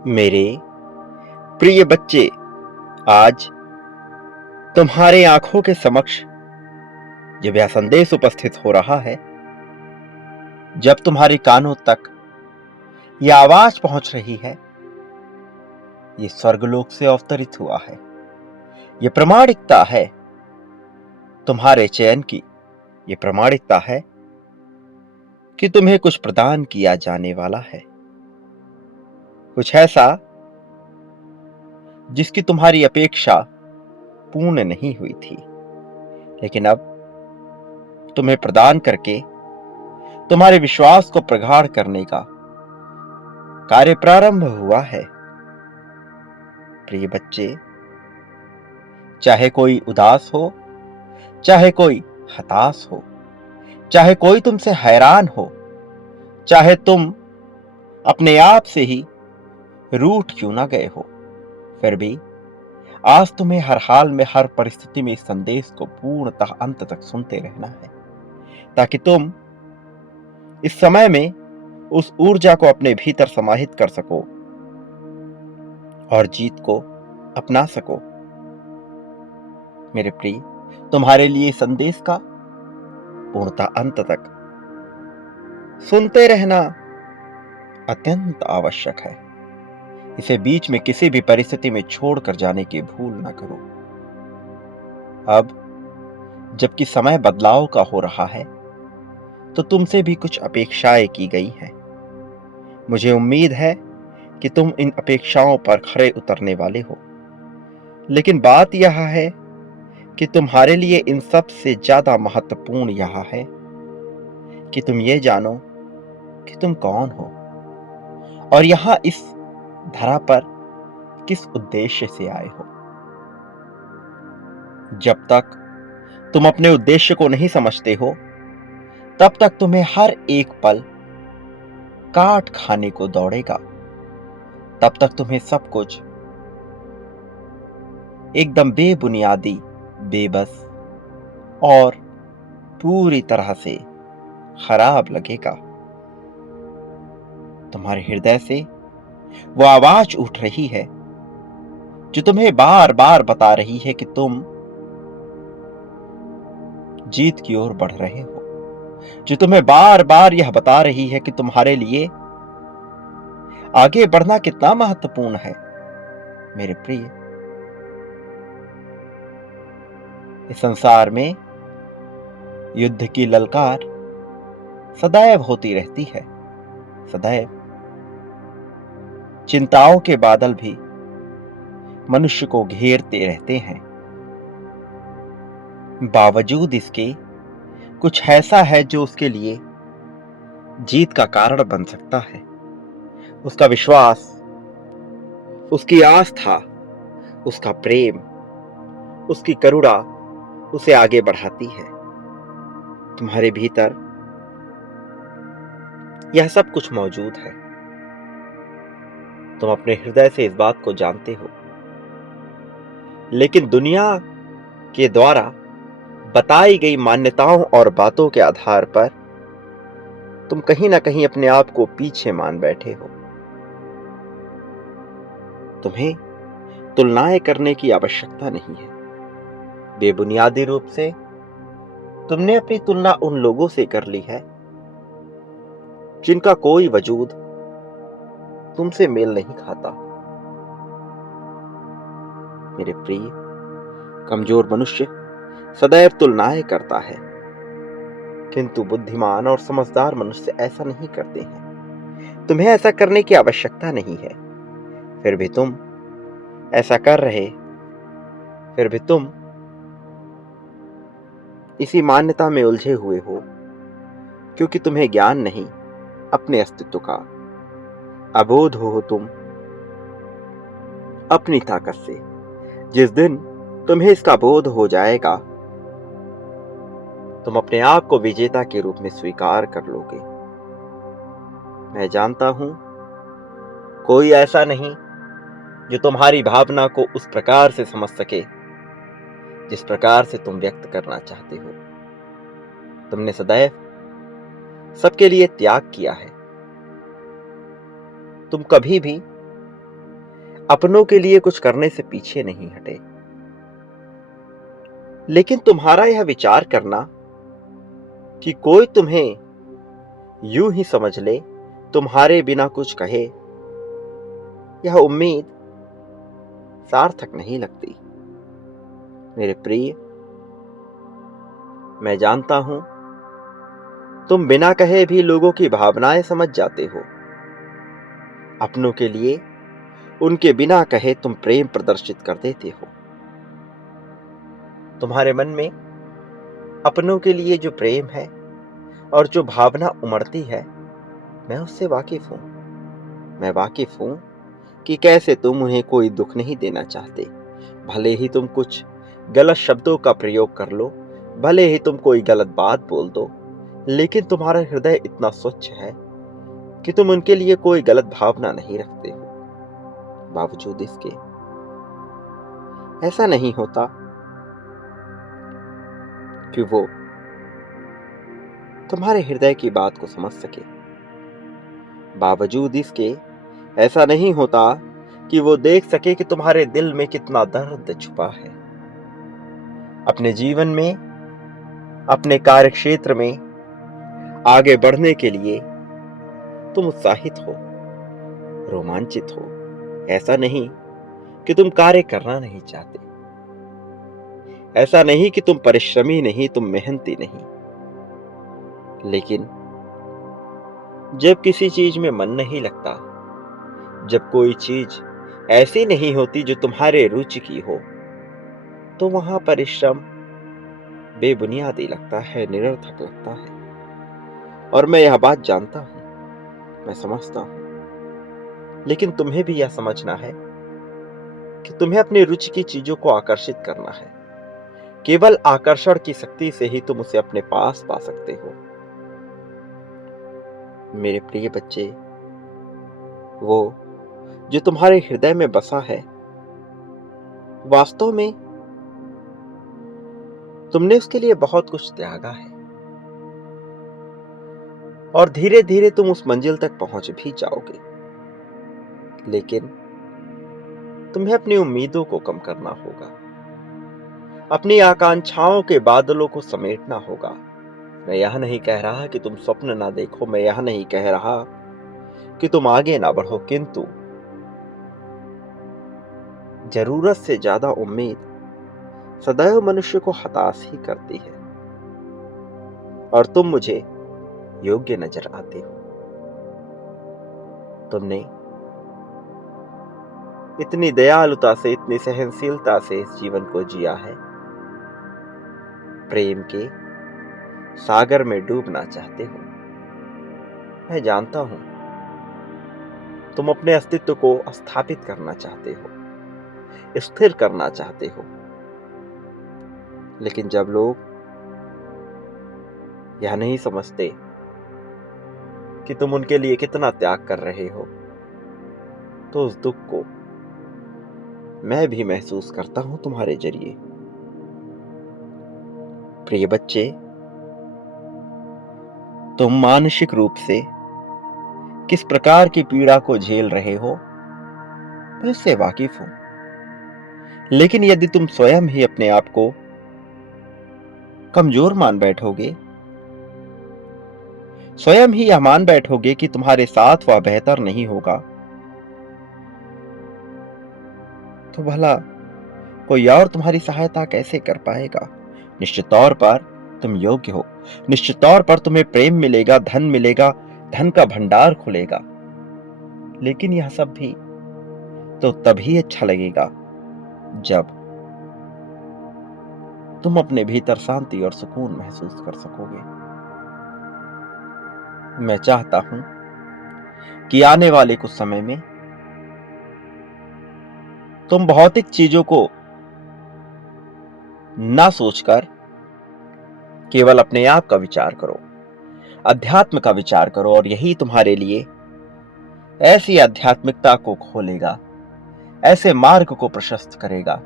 मेरे प्रिय बच्चे, आज तुम्हारे आंखों के समक्ष जब यह संदेश उपस्थित हो रहा है, जब तुम्हारे कानों तक यह आवाज पहुंच रही है, ये स्वर्गलोक से अवतरित हुआ है। ये प्रामाणिकता है तुम्हारे चयन की। ये प्रामाणिकता है कि तुम्हें कुछ प्रदान किया जाने वाला है, कुछ ऐसा जिसकी तुम्हारी अपेक्षा पूर्ण नहीं हुई थी, लेकिन अब तुम्हें प्रदान करके तुम्हारे विश्वास को प्रगाढ़ करने का कार्य प्रारंभ हुआ है। प्रिय बच्चे, चाहे कोई उदास हो, चाहे कोई हताश हो, चाहे कोई तुमसे हैरान हो, चाहे तुम अपने आप से ही रूठ क्यों ना गए हो, फिर भी आज तुम्हें हर हाल में, हर परिस्थिति में इस संदेश को पूर्णतः अंत तक सुनते रहना है, ताकि तुम इस समय में उस ऊर्जा को अपने भीतर समाहित कर सको और जीत को अपना सको। मेरे प्रिय, तुम्हारे लिए संदेश का पूर्णतः अंत तक सुनते रहना अत्यंत आवश्यक है। इसे बीच में किसी भी परिस्थिति में छोड़कर जाने की भूल ना करो। अब जबकि समय बदलाव का हो रहा है, तो तुमसे भी कुछ अपेक्षाएं की गई हैं। मुझे उम्मीद है कि तुम इन अपेक्षाओं पर खरे उतरने वाले हो, लेकिन बात यह है कि तुम्हारे लिए इन सब से ज्यादा महत्वपूर्ण यह है कि तुम ये जानो कि तुम कौन हो और यहां इस धरा पर किस उद्देश्य से आए हो। जब तक तुम अपने उद्देश्य को नहीं समझते हो, तब तक तुम्हें हर एक पल काट खाने को दौड़ेगा। तब तक तुम्हें सब कुछ एकदम बेबुनियादी, बेबस और पूरी तरह से खराब लगेगा। तुम्हारे हृदय से वो आवाज उठ रही है जो तुम्हें बार बार बता रही है कि तुम जीत की ओर बढ़ रहे हो, जो तुम्हें बार बार यह बता रही है कि तुम्हारे लिए आगे बढ़ना कितना महत्वपूर्ण है। मेरे प्रिय, इस संसार में युद्ध की ललकार सदैव होती रहती है। सदैव चिंताओं के बादल भी मनुष्य को घेरते रहते हैं। बावजूद इसके कुछ ऐसा है जो उसके लिए जीत का कारण बन सकता है। उसका विश्वास, उसकी आस्था, उसका प्रेम, उसकी करुणा उसे आगे बढ़ाती है। तुम्हारे भीतर यह सब कुछ मौजूद है। तुम अपने हृदय से इस बात को जानते हो, लेकिन दुनिया के द्वारा बताई गई मान्यताओं और बातों के आधार पर तुम कहीं ना कहीं अपने आप को पीछे मान बैठे हो। तुम्हें तुलनाएं करने की आवश्यकता नहीं है। बेबुनियादी रूप से तुमने अपनी तुलना उन लोगों से कर ली है जिनका कोई वजूद तुमसे मेल नहीं खाता। मेरे प्रिय, कमजोर मनुष्य सदैव तुलनाएं करता है, किंतु बुद्धिमान और समझदार मनुष्य ऐसा नहीं करते हैं। तुम्हें ऐसा करने की आवश्यकता नहीं है, फिर भी तुम ऐसा कर रहे। फिर भी तुम इसी मान्यता में उलझे हुए हो, क्योंकि तुम्हें ज्ञान नहीं अपने अस्तित्व का। अबोध हो तुम अपनी ताकत से। जिस दिन तुम्हें इसका बोध हो जाएगा, तुम अपने आप को विजेता के रूप में स्वीकार कर लोगे। मैं जानता हूं, कोई ऐसा नहीं जो तुम्हारी भावना को उस प्रकार से समझ सके जिस प्रकार से तुम व्यक्त करना चाहते हो। तुमने सदैव सबके लिए त्याग किया है। तुम कभी भी अपनों के लिए कुछ करने से पीछे नहीं हटे। लेकिन तुम्हारा यह विचार करना कि कोई तुम्हें यूं ही समझ ले, तुम्हारे बिना कुछ कहे, यह उम्मीद सार्थक नहीं लगती। मेरे प्रिय, मैं जानता हूं तुम बिना कहे भी लोगों की भावनाएं समझ जाते हो। अपनों के लिए उनके बिना कहे तुम प्रेम प्रदर्शित कर देते हो। तुम्हारे मन में अपनों के लिए जो प्रेम है और जो भावना उमड़ती है, मैं उससे वाकिफ हूं। मैं वाकिफ हूं कि कैसे तुम उन्हें कोई दुख नहीं देना चाहते। भले ही तुम कुछ गलत शब्दों का प्रयोग कर लो, भले ही तुम कोई गलत बात बोल दो, लेकिन तुम्हारा हृदय इतना स्वच्छ है कि तुम उनके लिए कोई गलत भावना नहीं रखते हो। बावजूद इसके ऐसा नहीं होता कि वो तुम्हारे हृदय की बात को समझ सके। बावजूद इसके ऐसा नहीं होता कि वो देख सके कि तुम्हारे दिल में कितना दर्द छुपा है। अपने जीवन में, अपने कार्य क्षेत्र में आगे बढ़ने के लिए तुम उत्साहित हो, रोमांचित हो। ऐसा नहीं कि तुम कार्य करना नहीं चाहते, ऐसा नहीं कि तुम परिश्रमी नहीं, तुम मेहनती नहीं। लेकिन जब किसी चीज में मन नहीं लगता, जब कोई चीज ऐसी नहीं होती जो तुम्हारे रुचि की हो, तो वहां परिश्रम बेबुनियादी लगता है, निरर्थक लगता है। और मैं यह बात जानता हूं, मैं समझता हूं। लेकिन तुम्हें भी यह समझना है कि तुम्हें अपनी रुचि की चीजों को आकर्षित करना है। केवल आकर्षण की शक्ति से ही तुम उसे अपने पास पा सकते हो। मेरे प्रिय बच्चे, वो जो तुम्हारे हृदय में बसा है, वास्तव में तुमने उसके लिए बहुत कुछ त्यागा है, और धीरे धीरे तुम उस मंजिल तक पहुंच भी जाओगे। लेकिन तुम्हें अपनी उम्मीदों को कम करना होगा, अपनी आकांक्षाओं के बादलों को समेटना होगा। मैं यह नहीं कह रहा कि तुम स्वप्न ना देखो, मैं यह नहीं कह रहा कि तुम आगे ना बढ़ो, किंतु जरूरत से ज्यादा उम्मीद सदैव मनुष्य को हताश ही करती है। और तुम मुझे योग्य नजर आते हो। तुमने इतनी दयालुता से, इतनी सहनशीलता से इस जीवन को जिया है। प्रेम के सागर में डूबना चाहते हो। मैं जानता हूं तुम अपने अस्तित्व को स्थापित करना चाहते हो, स्थिर करना चाहते हो। लेकिन जब लोग यह नहीं समझते कि तुम उनके लिए कितना त्याग कर रहे हो, तो उस दुख को मैं भी महसूस करता हूं तुम्हारे जरिए। प्रिय बच्चे, तुम मानसिक रूप से किस प्रकार की पीड़ा को झेल रहे हो, मैं इससे वाकिफ हूं। लेकिन यदि तुम स्वयं ही अपने आप को कमजोर मान बैठोगे, स्वयं ही यह मान बैठोगे कि तुम्हारे साथ वह बेहतर नहीं होगा, तो भला कोई और तुम्हारी सहायता कैसे कर पाएगा। निश्चित तौर पर तुम योग्य हो, निश्चित तौर पर तुम्हें प्रेम मिलेगा, धन मिलेगा, धन का भंडार खुलेगा। लेकिन यह सब भी तो तभी अच्छा लगेगा जब तुम अपने भीतर शांति और सुकून महसूस कर सकोगे। मैं चाहता हूं कि आने वाले कुछ समय में तुम भौतिक चीजों को ना सोचकर केवल अपने आप का विचार करो, अध्यात्म का विचार करो। और यही तुम्हारे लिए ऐसी आध्यात्मिकता को खोलेगा, ऐसे मार्ग को प्रशस्त करेगा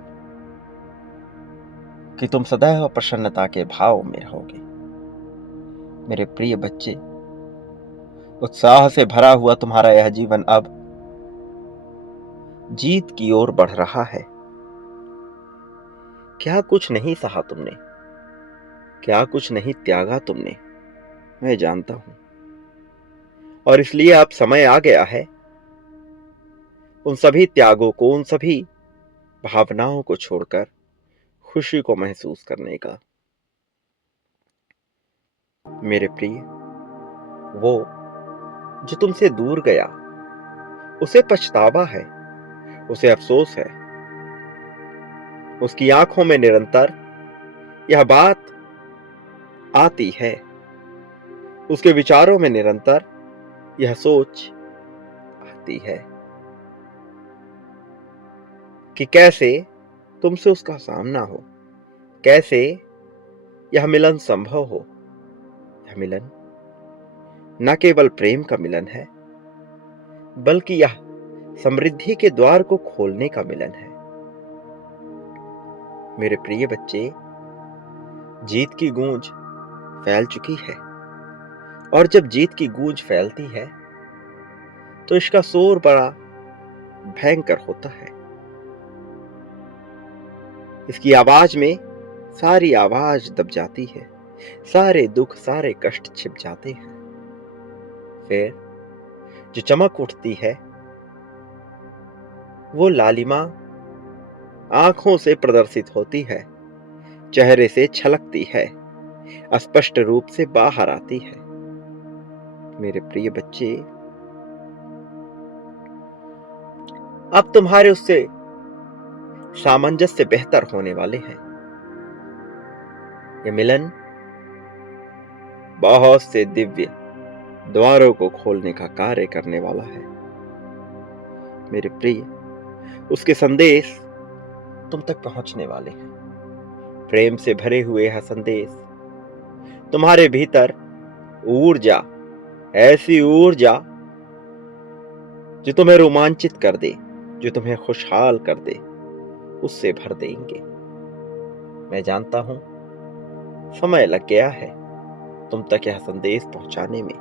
कि तुम सदैव प्रसन्नता के भाव में रहोगे। मेरे प्रिय बच्चे, उत्साह से भरा हुआ तुम्हारा यह जीवन अब जीत की ओर बढ़ रहा है। क्या कुछ नहीं सहा तुमने, क्या कुछ नहीं त्यागा तुमने, मैं जानता हूं। और इसलिए अब समय आ गया है उन सभी त्यागों को, उन सभी भावनाओं को छोड़कर खुशी को महसूस करने का। मेरे प्रिय, वो जो तुमसे दूर गया उसे पछतावा है, उसे अफसोस है। उसकी आंखों में निरंतर यह बात आती है, उसके विचारों में निरंतर यह सोच आती है कि कैसे तुमसे उसका सामना हो, कैसे यह मिलन संभव हो। यह मिलन न केवल प्रेम का मिलन है, बल्कि यह समृद्धि के द्वार को खोलने का मिलन है। मेरे प्रिय बच्चे, जीत की गूंज फैल चुकी है, और जब जीत की गूंज फैलती है तो इसका शोर बड़ा भयंकर होता है। इसकी आवाज में सारी आवाज दब जाती है, सारे दुख, सारे कष्ट छिप जाते हैं। फिर जो चमक उठती है वो लालिमा आंखों से प्रदर्शित होती है, चेहरे से छलकती है, स्पष्ट रूप से बाहर आती है। मेरे प्रिय बच्चे, अब तुम्हारे उससे सामंजस्य बेहतर होने वाले हैं। यह मिलन बहुत से दिव्य द्वारों को खोलने का कार्य करने वाला है। मेरे प्रिय, उसके संदेश तुम तक पहुंचने वाले हैं। प्रेम से भरे हुए यह संदेश तुम्हारे भीतर ऊर्जा, ऐसी ऊर्जा जो तुम्हें रोमांचित कर दे, जो तुम्हें खुशहाल कर दे, उससे भर देंगे। मैं जानता हूं समय लग गया है तुम तक यह संदेश पहुंचाने में,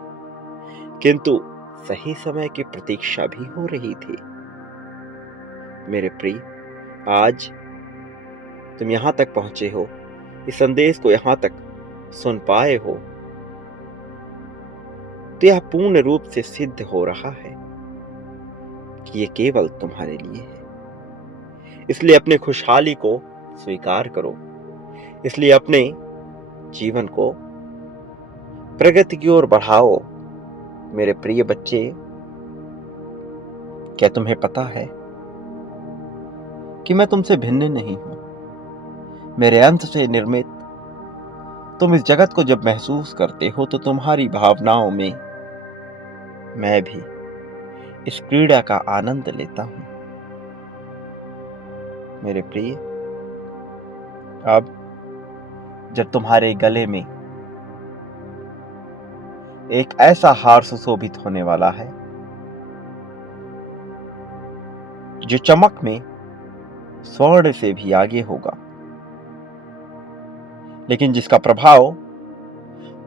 किंतु सही समय की प्रतीक्षा भी हो रही थी। मेरे प्रिय, आज तुम यहां तक पहुंचे हो, इस संदेश को यहां तक सुन पाए हो, तो यह पूर्ण रूप से सिद्ध हो रहा है कि यह केवल तुम्हारे लिए है। इसलिए अपने खुशहाली को स्वीकार करो, इसलिए अपने जीवन को प्रगति की ओर बढ़ाओ। मेरे प्रिय बच्चे, क्या तुम्हें पता है कि मैं तुमसे भिन्न नहीं हूं। मेरे अंत से निर्मित तुम इस जगत को जब महसूस करते हो तो तुम्हारी भावनाओं में मैं भी इस क्रीड़ा का आनंद लेता हूं। मेरे प्रिय, अब जब तुम्हारे गले में एक ऐसा हार सुशोभित होने वाला है जो चमक में स्वर्ण से भी आगे होगा, लेकिन जिसका प्रभाव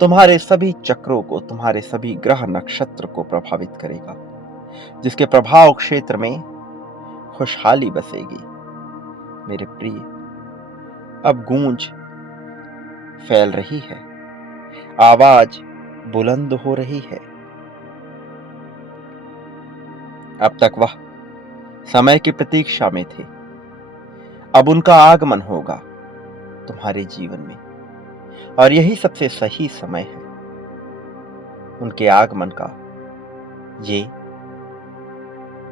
तुम्हारे सभी चक्रों को, तुम्हारे सभी ग्रह नक्षत्र को प्रभावित करेगा, जिसके प्रभाव क्षेत्र में खुशहाली बसेगी। मेरे प्रिय, अब गूंज फैल रही है, आवाज बुलंद हो रही है। अब तक वह समय की प्रतीक्षा में थे, अब उनका आगमन होगा तुम्हारे जीवन में, और यही सबसे सही समय है उनके आगमन का। ये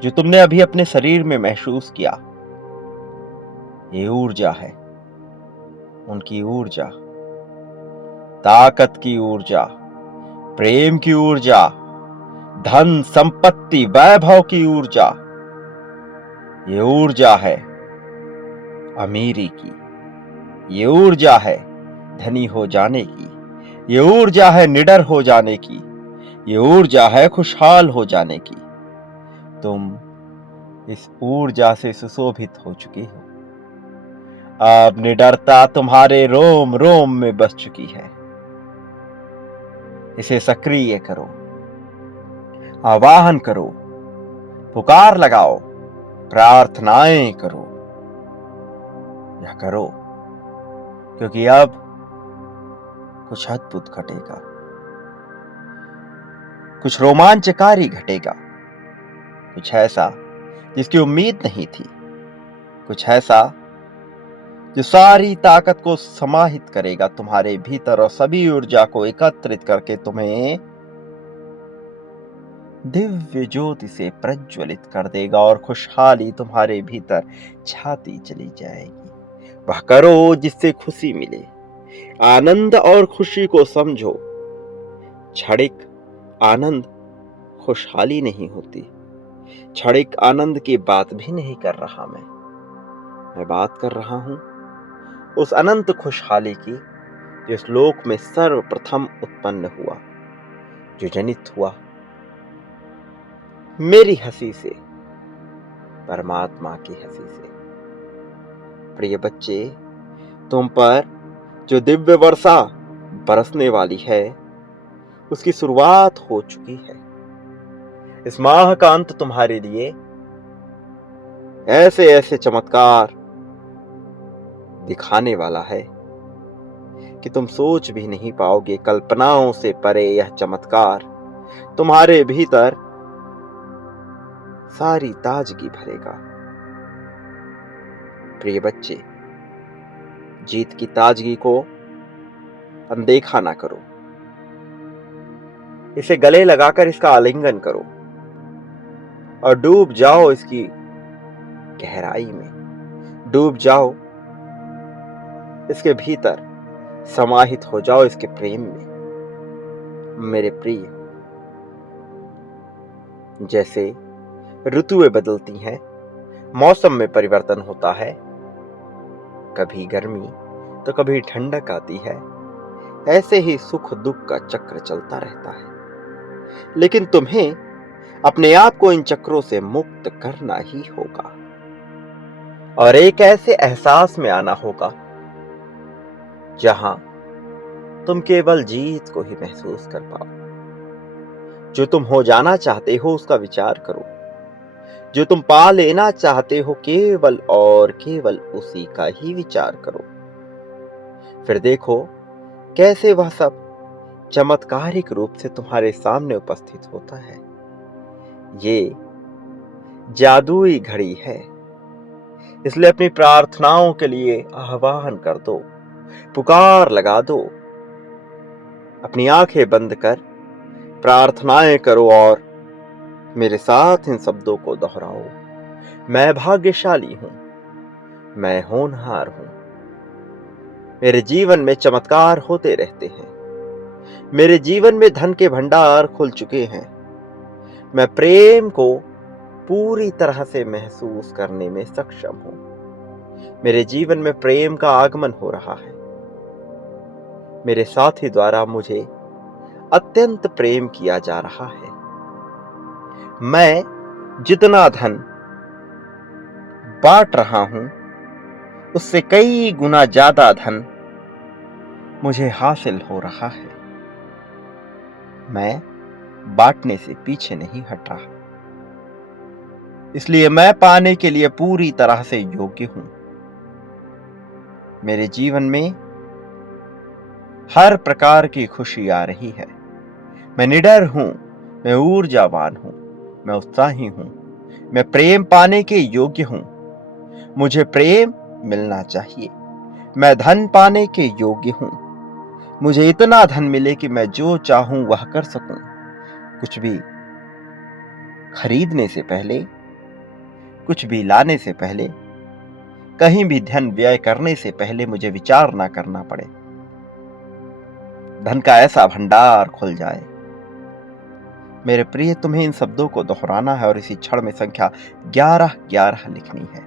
जो तुमने अभी अपने शरीर में महसूस किया, ये ऊर्जा है, उनकी ऊर्जा, ताकत की ऊर्जा, प्रेम की ऊर्जा, धन संपत्ति वैभव की ऊर्जा। ये ऊर्जा है अमीरी की, ये ऊर्जा है धनी हो जाने की, ये ऊर्जा है निडर हो जाने की, ये ऊर्जा है खुशहाल हो जाने की। तुम इस ऊर्जा से सुशोभित हो चुकी हो। अब निडरता तुम्हारे रोम रोम में बस चुकी है। इसे सक्रिय करो, आवाहन करो, पुकार लगाओ, प्रार्थनाएं करो, या करो, क्योंकि अब कुछ अद्भुत घटेगा, कुछ रोमांचकारी घटेगा, कुछ ऐसा जिसकी उम्मीद नहीं थी, कुछ ऐसा जो सारी ताकत को समाहित करेगा तुम्हारे भीतर और सभी ऊर्जा को एकत्रित करके तुम्हें दिव्य ज्योति से प्रज्वलित कर देगा और खुशहाली तुम्हारे भीतर छाती चली जाएगी। वह करो जिससे खुशी मिले। आनंद और खुशी को समझो। क्षणिक आनंद खुशहाली नहीं होती। क्षणिक आनंद की बात भी नहीं कर रहा मैं बात कर रहा हूं उस अनंत खुशहाली की जो इस लोक में सर्वप्रथम उत्पन्न हुआ, जो जनित हुआ मेरी हंसी से, परमात्मा की हंसी से। प्रिय बच्चे, तुम पर जो दिव्य वर्षा बरसने वाली है उसकी शुरुआत हो चुकी है। इस माह का अंत तुम्हारे लिए ऐसे ऐसे चमत्कार दिखाने वाला है कि तुम सोच भी नहीं पाओगे। कल्पनाओं से परे यह चमत्कार तुम्हारे भीतर सारी ताजगी भरेगा। प्रिय बच्चे, जीत की ताजगी को अनदेखा ना करो। इसे गले लगाकर इसका आलिंगन करो और डूब जाओ इसकी गहराई में। डूब जाओ इसके भीतर, समाहित हो जाओ इसके प्रेम में। मेरे प्रिय, जैसे ऋतुएं बदलती हैं, मौसम में परिवर्तन होता है, कभी गर्मी तो कभी ठंडक आती है, ऐसे ही सुख दुख का चक्र चलता रहता है। लेकिन तुम्हें अपने आप को इन चक्रों से मुक्त करना ही होगा और एक ऐसे एहसास में आना होगा जहां तुम केवल जीत को ही महसूस कर पाओ। जो तुम हो जाना चाहते हो उसका विचार करो। जो तुम पा लेना चाहते हो केवल और केवल उसी का ही विचार करो। फिर देखो कैसे वह सब चमत्कारिक रूप से तुम्हारे सामने उपस्थित होता है। ये जादुई घड़ी है, इसलिए अपनी प्रार्थनाओं के लिए आह्वान कर दो, पुकार लगा दो। अपनी आंखें बंद कर प्रार्थनाएं करो और मेरे साथ इन शब्दों को दोहराओ। मैं भाग्यशाली हूं, मैं होनहार हूं। मेरे जीवन में चमत्कार होते रहते हैं। मेरे जीवन में धन के भंडार खुल चुके हैं। मैं प्रेम को पूरी तरह से महसूस करने में सक्षम हूं। मेरे जीवन में प्रेम का आगमन हो रहा है। मेरे साथी द्वारा मुझे अत्यंत प्रेम किया जा रहा है। मैं जितना धन बांट रहा हूं उससे कई गुना ज्यादा धन मुझे हासिल हो रहा है। मैं बांटने से पीछे नहीं हट रहा, इसलिए मैं पाने के लिए पूरी तरह से योग्य हूं। मेरे जीवन में हर प्रकार की खुशी आ रही है। मैं निडर हूं, मैं ऊर्जावान हूं, मैं उत्साही हूं। मैं प्रेम पाने के योग्य हूं। मुझे प्रेम मिलना चाहिए। मैं धन पाने के योग्य हूं। मुझे इतना धन मिले कि मैं जो चाहूं वह कर सकूं। कुछ भी खरीदने से पहले, कुछ भी लाने से पहले, कहीं भी धन व्यय करने से पहले मुझे विचार ना करना पड़े। धन का ऐसा भंडार खुल जाए। मेरे प्रिय, तुम्हें इन शब्दों को दोहराना है और इसी क्षण में संख्या 1111 लिखनी है।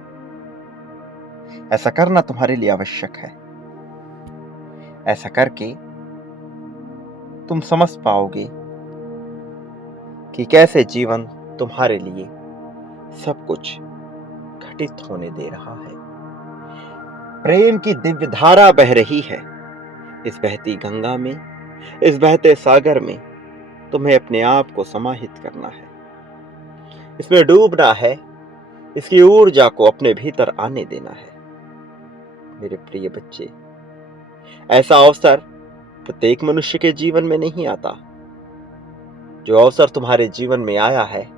ऐसा करना तुम्हारे लिए आवश्यक है। ऐसा करके तुम समझ पाओगे कि कैसे जीवन तुम्हारे लिए सब कुछ घटित होने दे रहा है। प्रेम की दिव्य धारा बह रही है। इस बहती गंगा में, इस बहते सागर में तुम्हें अपने आप को समाहित करना है। इसमें डूबना है इसकी ऊर्जा को अपने भीतर आने देना है। मेरे प्रिय बच्चे, ऐसा अवसर प्रत्येक मनुष्य के जीवन में नहीं आता। जो अवसर तुम्हारे जीवन में आया है,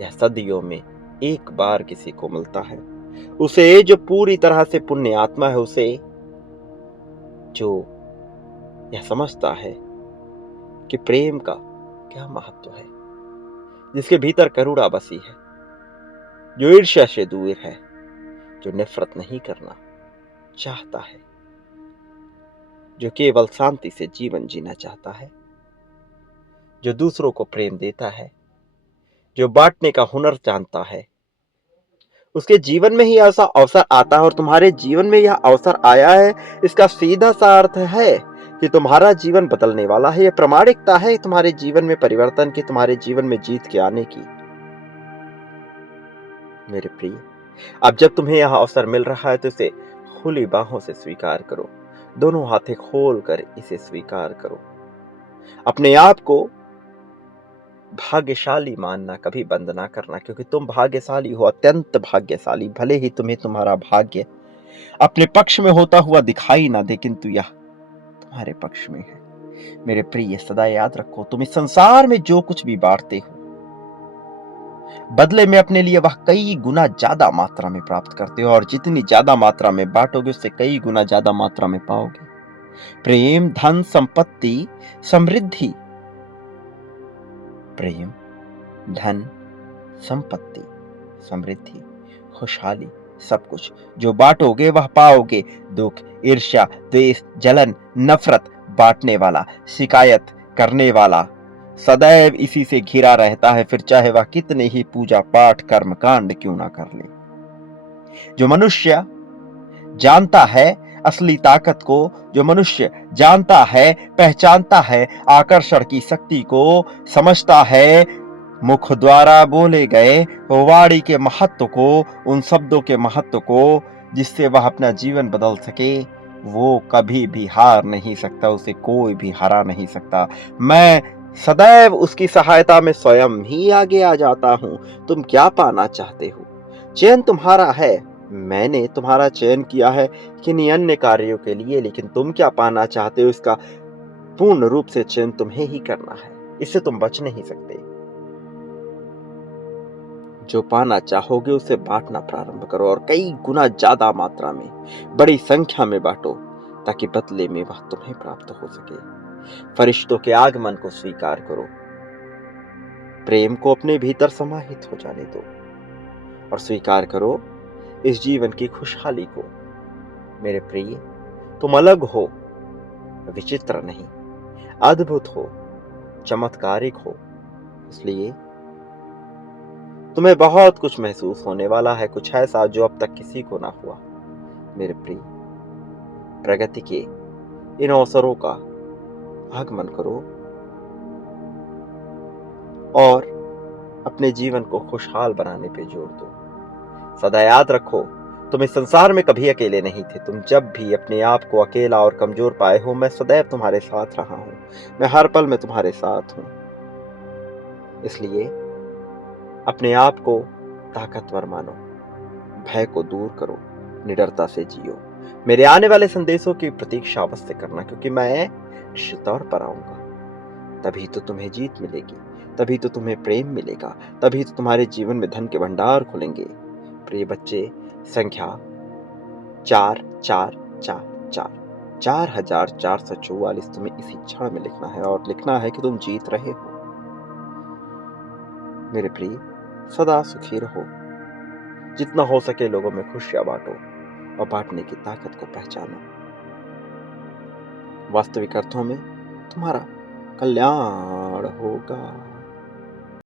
यह सदियों में एक बार किसी को मिलता है। उसे जो पूरी तरह से पुण्य आत्मा है, उसे जो यह समझता है कि प्रेम का क्या महत्व है, जिसके भीतर करुणा बसी है, जो ईर्ष्या से दूर है, जो नफरत नहीं करना चाहता है, जो केवल शांति से जीवन जीना चाहता है, जो दूसरों को प्रेम देता है, जो बांटने का हुनर जानता है, उसके जीवन में ही ऐसा अवसर आता है। और तुम्हारे जीवन में यह अवसर आया है, इसका सीधा सा अर्थ है कि तुम्हारा जीवन बदलने वाला है। यह प्रामाणिकता है तुम्हारे जीवन में परिवर्तन की, तुम्हारे जीवन में जीत के आने की। मेरे प्रिय, अब जब तुम्हें यह अवसर मिल रहा है तो इसे खुली बाहों से स्वीकार करो। दोनों हाथें खोल कर इसे स्वीकार करो। अपने आप को भाग्यशाली मानना कभी बंद ना करना, क्योंकि तुम भाग्यशाली हो, अत्यंत भाग्यशाली। भले ही तुम्हें तुम्हारा भाग्य अपने पक्ष में होता हुआ दिखाई ना दे, किंतु यह तुम्हारे पक्ष में है। मेरे प्रिय, सदा याद रखो, तुम इस संसार में जो कुछ भी बांटते हो, बदले में अपने लिए वह कई गुना ज्यादा मात्रा में प्राप्त करते हो। और जितनी ज्यादा मात्रा में बांटोगे, उससे कई गुना ज्यादा मात्रा में पाओगे। प्रेम, धन, संपत्ति, समृद्धि। प्रेम, धन, संपत्ति, समृद्धि, खुशहाली, सब कुछ जो बांटोगे वह पाओगे। दुख, ईर्ष्या, द्वेष, जलन, नफरत बांटने वाला, शिकायत करने वाला सदैव इसी से घिरा रहता है, फिर चाहे वह कितने ही पूजा पाठ कर्म कांड क्यों ना कर ले। जो मनुष्य जानता है असली ताकत को, जो मनुष्य जानता है, पहचानता है आकर्षण की शक्ति को, समझता है मुख द्वारा बोले गए वाणी के महत्व को, उन शब्दों के महत्व को, जिससे वह अपना जीवन बदल सके, वो कभी भी हार नहीं सकता। उसे कोई भी हरा नहीं सकता। मैं सदैव उसकी सहायता में स्वयं ही आगे आ जाता हूं। तुम क्या पाना चाहते हो? चयन तुम्हारा है। मैंने तुम्हारा चयन किया है किन्हीं अन्य कार्यों के लिए, लेकिन तुम क्या पाना चाहते हो, इसका पूर्ण रूप से चयन तुम्हें ही करना है। इससे तुम बच नहीं सकते। जो पाना चाहोगे उसे बांटना प्रारंभ करो, और कई गुना ज्यादा मात्रा में, बड़ी संख्या में बांटो, ताकि बदले में वह तुम्हें प्राप्त हो सके। फरिश्तों के आगमन को स्वीकार करो। प्रेम को अपने भीतर समाहित हो जाने दो, और स्वीकार करो इस जीवन की खुशहाली को। मेरे प्रिय, तुम अलग हो, विचित्र नहीं, अद्भुत हो, चमत्कारिक हो। इसलिए तुम्हें बहुत कुछ महसूस होने वाला है, कुछ ऐसा जो अब तक किसी को ना हुआ। मेरे प्रिय, प्रगति के इन अवसरों का आगमन करो और अपने जीवन को खुशहाल बनाने पे जोर दो। सदा याद रखो, तुम इस संसार में कभी अकेले नहीं थे। तुम जब भी अपने आप को अकेला और कमजोर पाए हो, मैं सदैव तुम्हारे साथ रहा हूं। मैं हर पल में तुम्हारे साथ हूं। इसलिए अपने आप को ताकतवर मानो, भय को दूर करो, निडरता से जियो। मेरे आने वाले संदेशों की प्रतीक्षा अवश्य करना, क्योंकि मैं निश्चित तौर पर आऊंगा। तभी तो तुम्हें जीत मिलेगी, तभी तो तुम्हें प्रेम मिलेगा, तभी तो तुम्हारे जीवन में धन के भंडार खुलेंगे। प्रिय बच्चे, संख्या 4444, 4444 तुम्हें इसी क्षण में लिखना है, और लिखना है कि तुम जीत रहे हो। मेरे प्रिय, सदा सुखी रहो। जितना हो सके लोगों में खुशियां बांटो, और बांटने की ताकत को पहचानो। वास्तविक अर्थों में तुम्हारा कल्याण होगा।